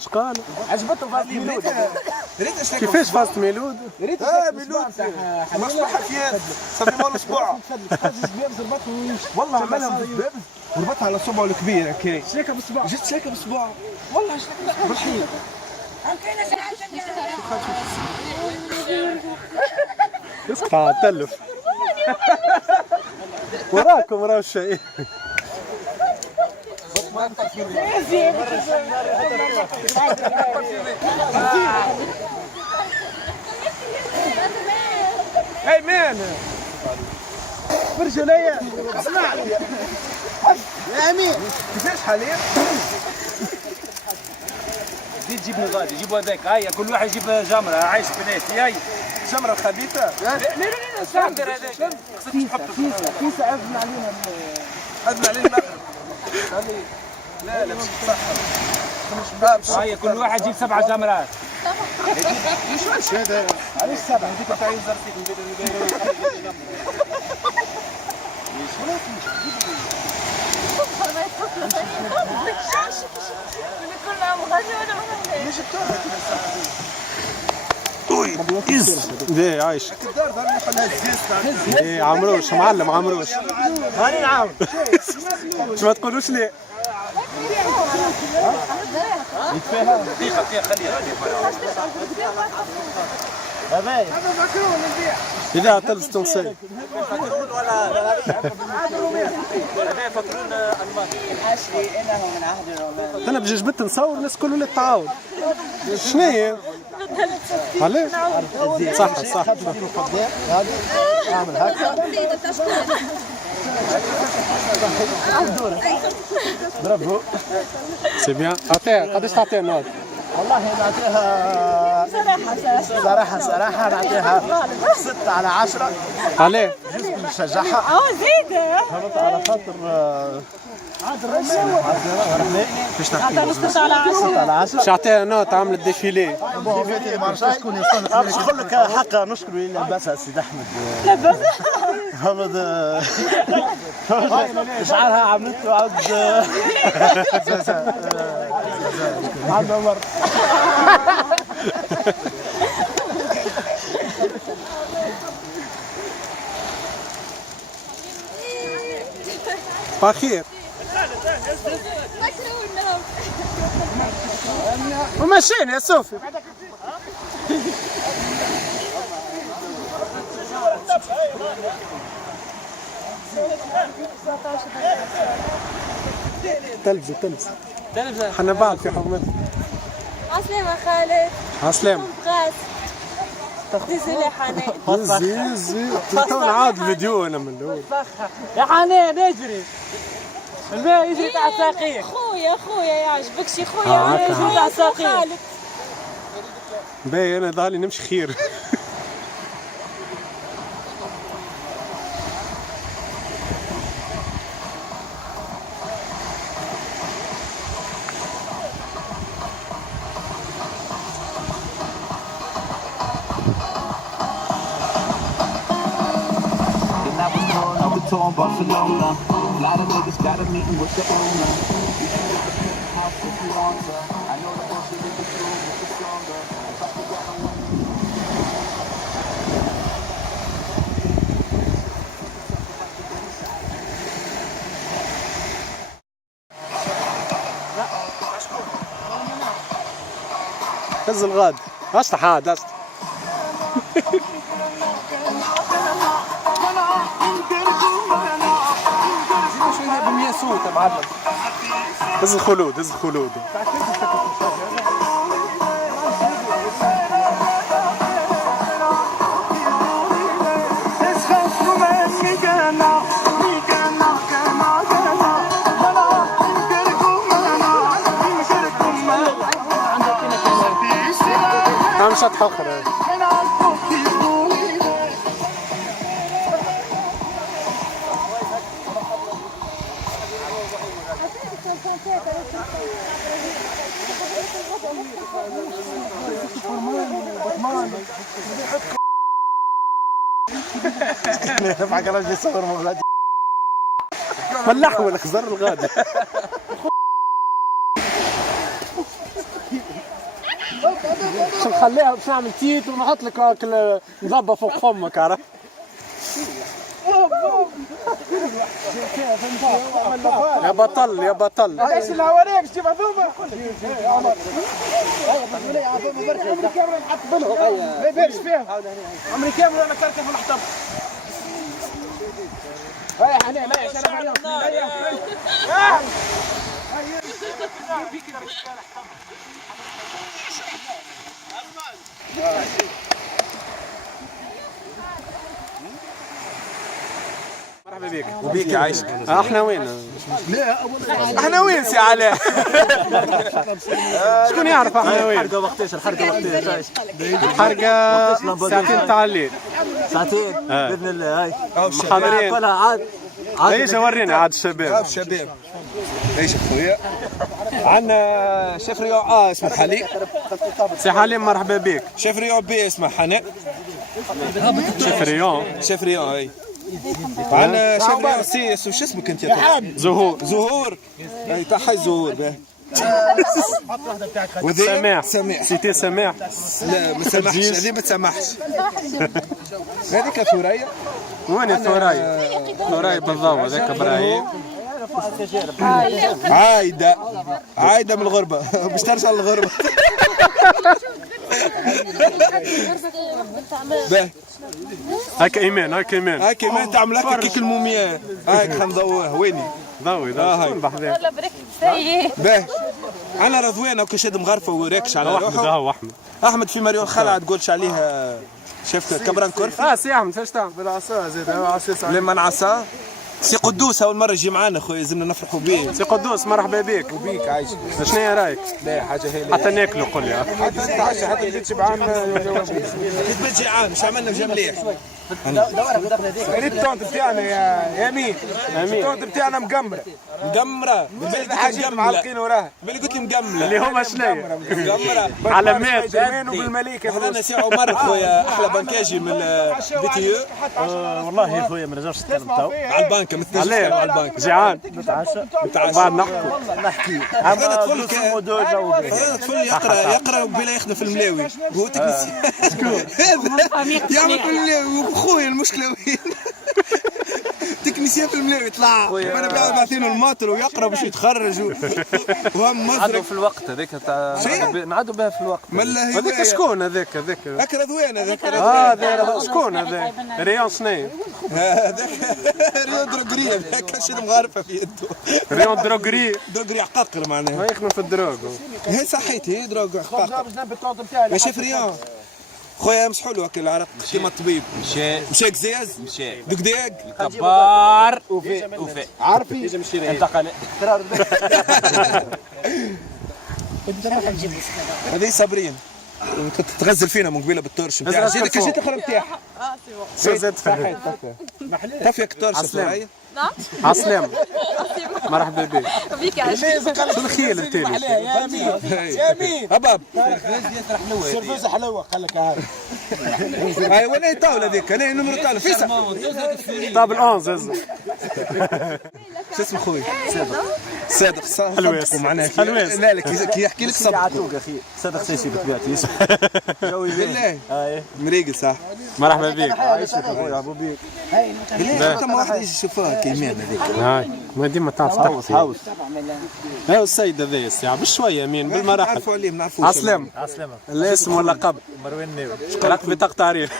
شقال عجبته فاست ميلود. كيفاش فاست ميلود؟ ميلود مصباح حفيات صافي مال اسبوع والله عملها بالباب وربطها على صبعه الكبير هكاك شريكه بالصباع. جيت شريكه بالصباع والله شريكه بالصباع اسقع تلف وراكم راه الشيء. هاي مان برجليه اسمع يا امين كيفاش حاليا؟ زيد جيب غادي جيبوا هذاك. هيا كل واحد يجيب جمره عايش بناتي. هاي شمرة خبيثة لا سامر هذاك خصك تحطه كيسه عزم علينا عزم عليه المغرب لا مش صح. هيا كل واحد يجيب 7 جمرات. ايش هذا؟ علاش 7 هذيك تاع ينزل فيك ليه عايش؟ الدار دار محلها الزيت ايه عمروش معلم عمروش. هاني نعاود باش ما تقولوش ليه. دقيقه خليها غادي هذا مكرون نبيع إذا تلبس تنصي فكرون ولا هذا فكرون الماني الحشري انه من عهد الرومان. انا بجي جبت نصور الناس كله اللي تعاود. شنو هي؟ علاش؟ صح هذه اعمل هكا برافو سي بيان. اعطيها قداش تعطيها النهار؟ والله نعطيها صراحة نعطيها 6 على 10. عليه؟ جزء نشجعها زيد فهمت على خاطر باش تعطيها 6 على 10. 6 على 10. باش تعطيها نوت عملت ديفيلي. شكون باش نقول لك حقا نشكر اللي لاباس السيد احمد. لاباس محمد شعرها عملته عبد عبد عمر. بخير وماشيين يا صوفي. تلبسه حنا بعد في حرمتنا. عسلامة خالد. عسلامة. غاز ديزلي حنان. زي تو نعاود الفيديو انا من الاول. يا حنان اجري الباقي يجري تاع الساقيه. خويا يعجبك شي خويا يجري تاع خالد. باهي انا ظهري نمشي خير. Torn Barcelona. A lot of niggas got a meeting with the owner. House if you want to. I know the bullshit is the truth, but it's stronger. هز الغاد اشطح هذا اشطح. بمياسوت يا معلم. هز الخلود مش هتحخر. نفعك راجل يصور مولاتي ملح ولا خزر الغادي. باش نخليها باش نعمل تيت ونحط لك هاك نضبه فوق فمك عرفت. يا بطل يا بطل. ايش الهوانيه باش تجيب عظومه؟ يا عمر عمري كامل نحط بالهم ما يبانش فيها. عمري كامل انا كركب في الحطب. هيا حنين هيا شرب مرحبا بك. وبيك يا عايش. احنا وين؟ احنا وين سي علاء؟ شكون يعرف احنا وين؟ الحرقه وقتاش الحرقه ساعتين تاع الليل. ساعتين باذن الله. هاي محاضرين كلها عاد ايش ورينا عاد الشباب. شباب ايش خويا عندنا شيف رياض اسمه حليم. سي حليم مرحبا بك. شيف رياض بي اسمه حنان. شيف ريون. شيف رياض اي. عندنا شيف رياض سي شو اسمك انت يا زهور. زهور اي تاع حي زهور به. سماح. سماح سيتي سماح. لا ما سمحش هذه ما تسمحش. هذيك ثريا. وين الثريا؟ ثريا بالضبط هذاك ابراهيم. عايدة من الغربة باش ترجع للغربة. هاك ايمان هاك ايمان. هاك ايمان تعمل هكا كيك المومياء. هاك خنضوه ويني. ضوي شكون بحذاك؟ والله برك سيء. باهي انا رضوان وكا شاد مغرفه وراكش على احمد روحه. هو احمد. احمد في مريون خلع تقولش عليه شفت كبران كرفي. سي احمد فاش تعمل؟ بالعصا زيد عصا لما عصا. سي قدوس اول مره يجي معانا خويا لازمنا نفرحوا به. سي قدوس مرحبا بك. وبيك عايش. شنو هي رايك؟ لا حاجه هي حتى ناكلوا قول لي. حتى نتعشى حتى بديت شبعان. بديت جيعان مش عملنا بجا مليح. التونت بتاعنا يا امين. التونت بتاعنا مقمره. مقمره بالبلد حاجه معلقين وراها. باللي قلت لي مقمله اللي هما شنو؟ مقمره علامات. وبالمليكه. هذا سي عمر خويا احلى بنكاجي من بي تي يو. والله يا خويا ما نجمش نتكلم تو على البنكه مثل على البنكه. جيعان نتعشى بعد نحكي. هذا طفل يقرا بلا يخدم في الملاوي. هو تكنيسيان. يعمل في الملاوي وبخويا المشكله وين. تكنيسيان في الملاوي طلع وانا باعثينه الماطر ويقرا باش يتخرج وهم مزرق في الوقت هذاك تاع نعدوا بها في الوقت. هذاك شكون هذاك؟ هاك رضوان هذاك. هذا شكون هذا؟ ريان شنو؟ هذاك ريان دروغري هذاك شاد مغارفه في يده. ريان دروغري. دروغري عقاقر معناها. ما يخدم في الدروغ. هي صحيت هي دروغ عقاقر. يا شيف ريان خويا مسحوا له هكا العرق كيما الطبيب. مشى كزياز. مشى دوك دياق كبار وفي عارفي انتقل. هذه صابرين كنت تغزل فينا من قبيله بالتورش نتاعها. جيتك جيت الاخر نتاعها. زاد صحيت. طفيك التورش سوريا. نعم. عسلامة. مرحبا بك. بيك عايش. شو الخيل التالي؟ يا مين يا مين هباب سيرفيس حلوه قال لك هذا. اي وين الطاوله ذيك؟ انا نمر طاوله فيسا. طاب الأونز. شو اسمه خوي؟ صادق. صادق حلويس. معناها حلويس. لا كي يحكي لك صدق. عتوق اخي صدق سيسي بطبيعتي. جوي بالله اي مريقل صح. مرحبا بك. عايشك اخويا ابو بيك. بالله كم واحد يشوفوها كيمان هذيك. هاي ما ديما تعرف تحكي. هاو السيد هذا الساعة بشوية مين بالمراحل. نعرفوا عليه ما نعرفوش. عسلامة. الاسم واللقب. مروان ناوي. قرأت بطاقة تعريف.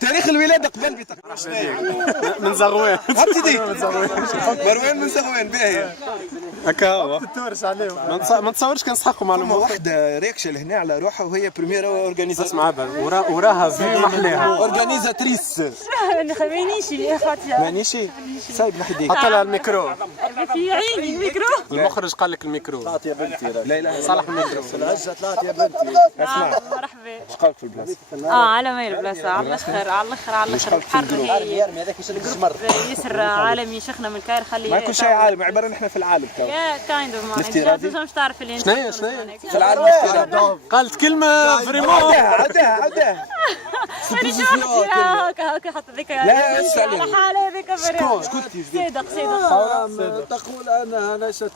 تاريخ الولاده قبل بطاقه. من زغوان. ابتدي مروان من زغوان باهي. هكا هو. تورس عليهم. ما نتصورش كان نسحقوا فما معلومات. وحده ريكشه لهنا على روحها وهي بريمير اورجانيزاسيون. اسمع وراها في محلاها. اورجانيزاتريس. ما خمينيش يا خاطي. مانيشي سايب نحديك. حط لها الميكرو. في عيني الميكرو. المخرج قال لك الميكرو. طلعت يا بنتي. لا اله صالح الميكرو. العزه طلعت يا بنتي. اسمع مرحبا. ايش قالك في البلاصه؟ على ما البلاصه على الاخر على الاخر على الاخر بحر هي هذاك يشد الزمر. يسر عالمي شيخنا من الكاير خليه ما كل شيء عالم عباره نحن في العالم تو. يا كايند اوف ماني مش تعرف اللي شنو هي؟ في العالم افتراضي. قالت كلمة فريمون. عدها ماني شو هكا حط هذيك لا، اسأل على عليه. حالي هذيك شكون صدق تقول انها ليست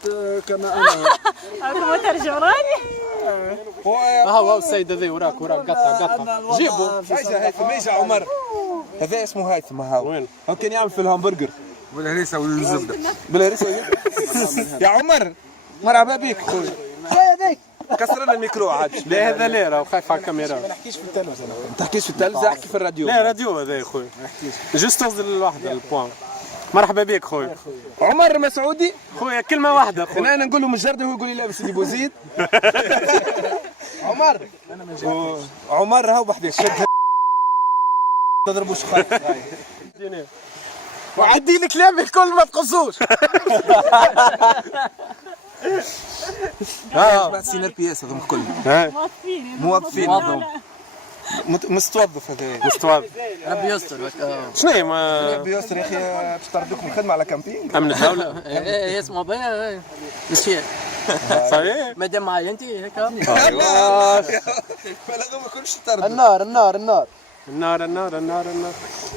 كما انا. راكم ترجموني. هو السيد هذا وراك قطع جيبوا. اجا هيثم اجا عمر. هذا اسمه هيثم هاو. وين؟ هو كان يعمل في الهمبرجر بالهريسه والزبده. بالهريسه. يا عمر مرحبا بك خويا. كسر لنا الميكرو عاد. لا هذا لا راه خايف على الكاميرا. ما تحكيش في التلفزه، احكي في الراديو. لا راديو هذا يا خويا. جوست توصل للوحده البوان. مرحبا بك خويا. عمر مسعودي خويا كلمه واحده خويا. انا نقول له مجردة وهو يقول لي لابس سيدي بوزيد. عمر عمر هاو بحذاك شد تضربوا شخاط. وعدي لي كلامي الكل ما تقصوش. جماعة سينار بياس هذوم الكل موظفين. مستوظف هذا. مستوعب. ربي يستر. شنو هي ما بيوصل يا اخي باش طردوك من الخدمه على كامبينج. امن الدوله؟ ايه اسمه بيا مشي صحيح؟ مادام معايا انت هيك. ايوا هذوما كلش طردوا. النار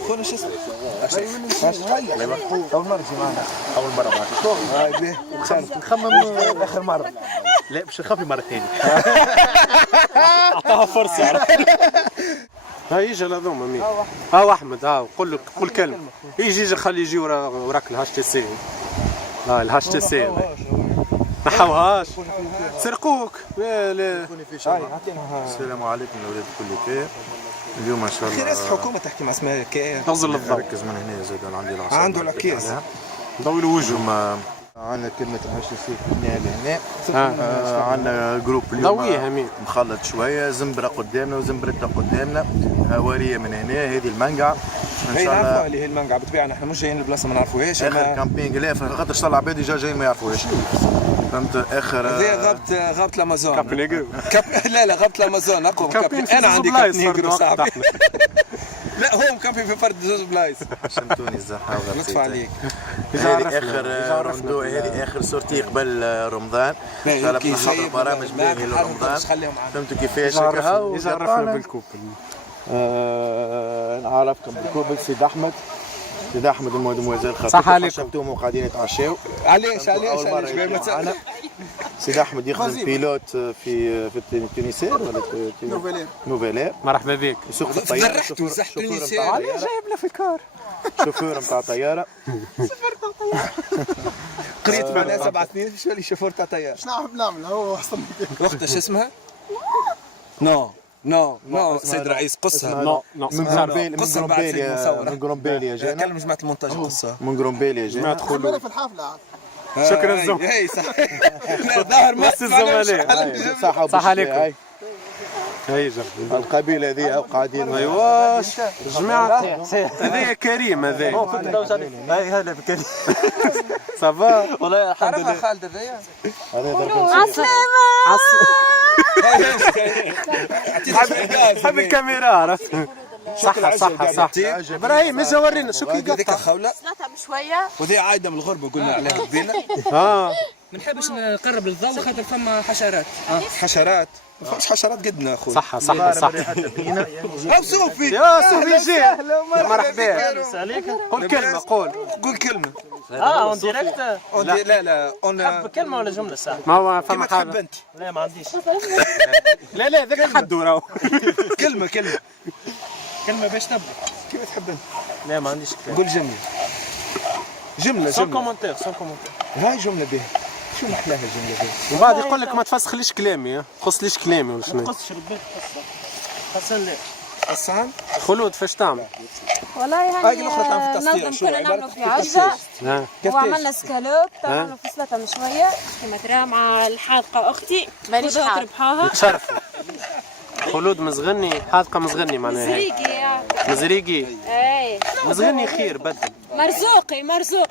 خونا شو اسمه؟ اول مره تجي معنا. اول مره معك. نخمم اخر مره. لا باش نخافي مره ثانيه. اعطاها فرصه. ها يجي هذوما مين؟ ها احمد ها قول كلمه. يجي خليه يجي وراك الهاش تي سي. ها الهاش تي سي ما حوهاش سرقوك. لا السلام عليكم يا ولاد كل كاين. اليوم ان شاء الله رئيس الحكومه تحكي مع اسمها كاين. نوصل للضوء. ركز من هنا زاد عندي العصا عنده العكاز. ضوي الوجه. اليوم عندنا كلمة HTC هنا لهنا. عندنا جروب اليوم ضويها مين؟ مخلط شوية، زنبرة قدامنا وزنبرتة قدامنا، هوارية من هنا، هذه المنقع ان شاء الله. نعرفوها اللي هي المنقع بطبيعة احنا مش جايين لبلاصة ما نعرفوهاش. اخر كامبينج لا خاطر صار العباد جايين ما يعرفوهاش. فهمت اخر هذه غابة الامازون. كاب نيجرو. لا غابة الامازون اقوى كابين. انا عندي كاب نيجرو صاحبي. لا هو مكمبي في فرد زوج بلايص. شمتوني الزحمه لطف عليك. هذه اخر روندو، هذه اخر صورتي قبل رمضان. ان شاء الله بنحضر برامج باهي لرمضان. فهمتوا كيفاش هكا. يعرفنا بالكوب. نعرفكم بالكوب سيد احمد المدموزيل خاطر صح عليكم. شفتوهم وقاعدين يتعشاو. علاش معنا سيد احمد يخدم بيلوت في التونسير ولا نوفيلير. مرحبا بك. يسوق في الطياره. علاش جايبنا في الكار. شوفور نتاع طياره. قريت معنا 7 سنين شو اللي شوفور تاع طياره. شنو نعمل هو احسن. اختها شو اسمها؟ نو سيد رئيس قصها. نو من غرومبيليا جانا. كلم جماعة المونتاج قصها. من غرومبيليا جانا. في الحفله عاد. شكرا الزوم. اي صح. لا ظاهر مس الزملاء. صح عليكم. هاي القبيله هذه قاعدين. ايوا جماعه هذا كريم هذا. هاي هلا بكريم. صافا والله الحمد لله. عرفها خالد هذايا. حب الكاميرا عرفت. صح ابراهيم اجا ورينا شو كي هذيك قطع. خولة سلطة بشوية. وذي عايدة من الغربة قلنا عليها قبيلة. اه ما نحبش نقرب للضوء خاطر فما حشرات. حشرات. ما فماش حشرات قدنا اخوي. صح او صوفي. يا صوفي جي مرحبا. قول كلمة قول كلمة. اون ديريكت. لا اون كلمه ولا جمله ساعه. ما هو فما كيما تحب حاجة. انت. لا ما عنديش. لا ذاك حدو راهو. كلمة كلمة باش تبدا. كيما تحب انت. لا ما عنديش. قول جملة. سون كومنتير. هاي جملة به. شو محلاها الجملة به؟ ومن بعد يقول لك ما تفسخليش كلامي. قصليش كلامي ولا شنو. قصش ربيت قصه لي. حسان. خلود فاش تعمل؟ والله هاي الأخرى تعمل في التصوير. ننظم شو كنا عبارة نعملوا في عجة ها وعملنا سكالوب طلعنا في سلطة شوية كما ترى مع الحاذقة أختي مانيش ربحوها. شرف. خلود مزغني حاذقة مزغني معناها. مزريقي. اي مزغني خير بدل. مرزوقي مرزوق.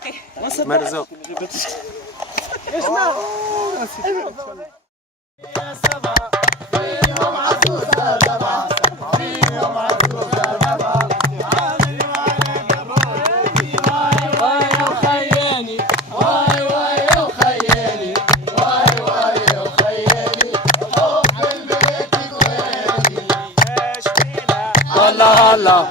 الله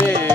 باهي